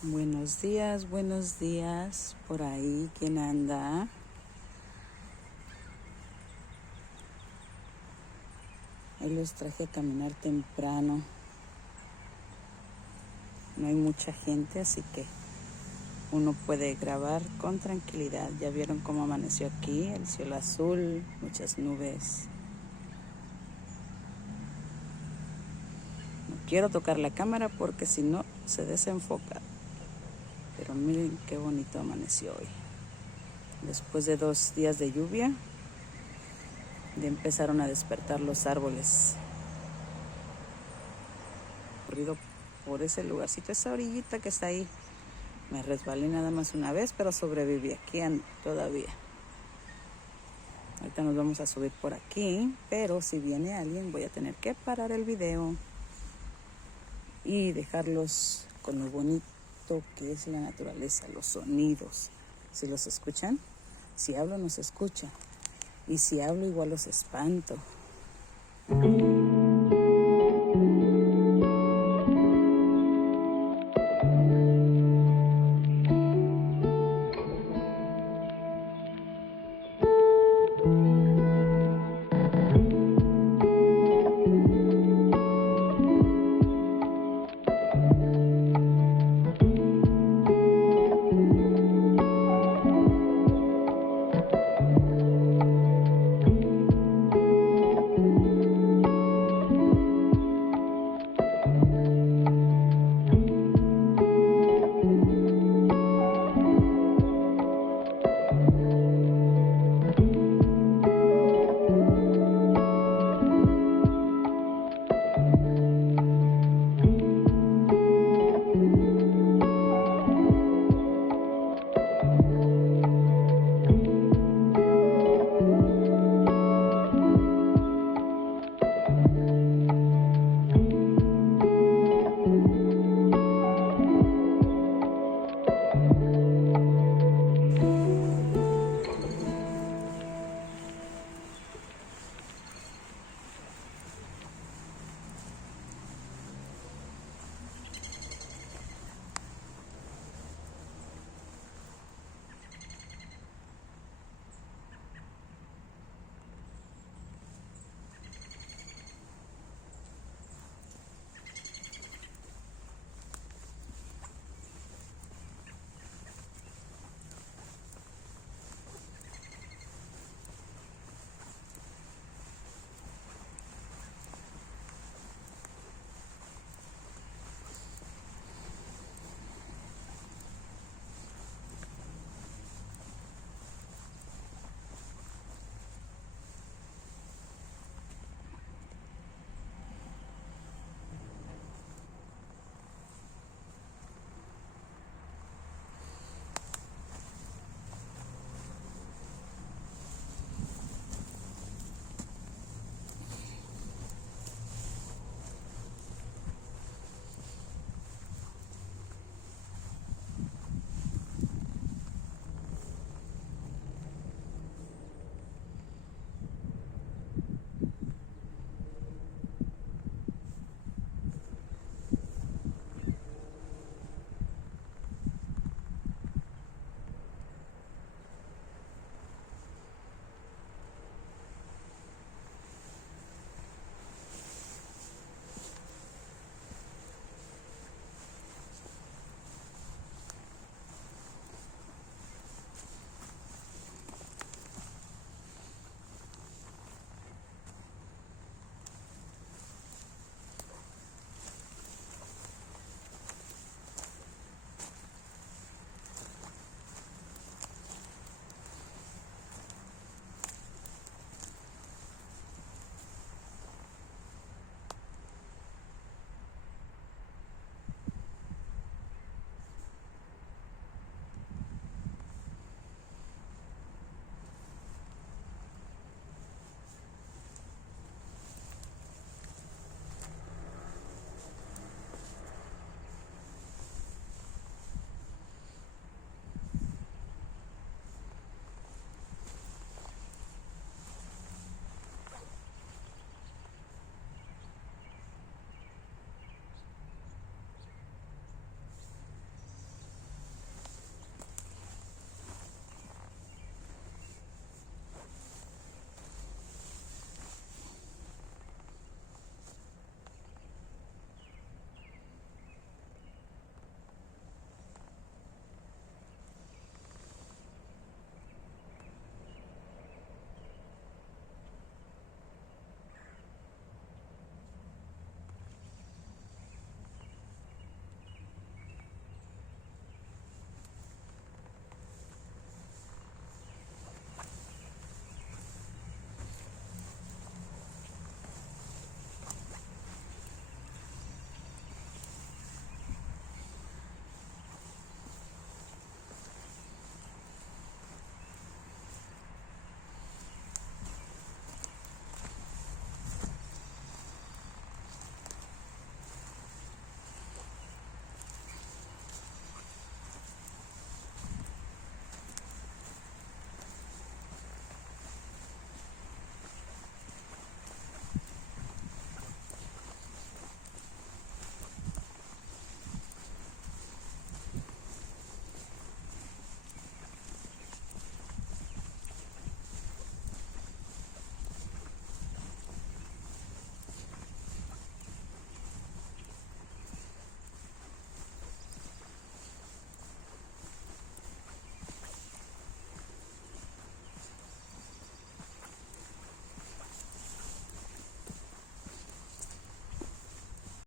Buenos días, por ahí, ¿quién anda? Hoy los traje a caminar temprano. No hay mucha gente, así que uno puede grabar con tranquilidad. Ya vieron cómo amaneció aquí, el cielo azul, muchas nubes. No quiero tocar la cámara porque si no se desenfoca. Pero miren qué bonito amaneció hoy. Después de 2 días de lluvia, ya empezaron a despertar los árboles. Corrido por ese lugarcito, esa orillita que está ahí. Me resbalé nada más una vez, pero sobreviví. Aquí ando todavía. Ahorita nos vamos a subir por aquí, pero si viene alguien voy a tener que parar el video y dejarlos con lo bonito que es la naturaleza, los sonidos. Si los escuchan, si hablo no se escucha, y si hablo igual los espanto.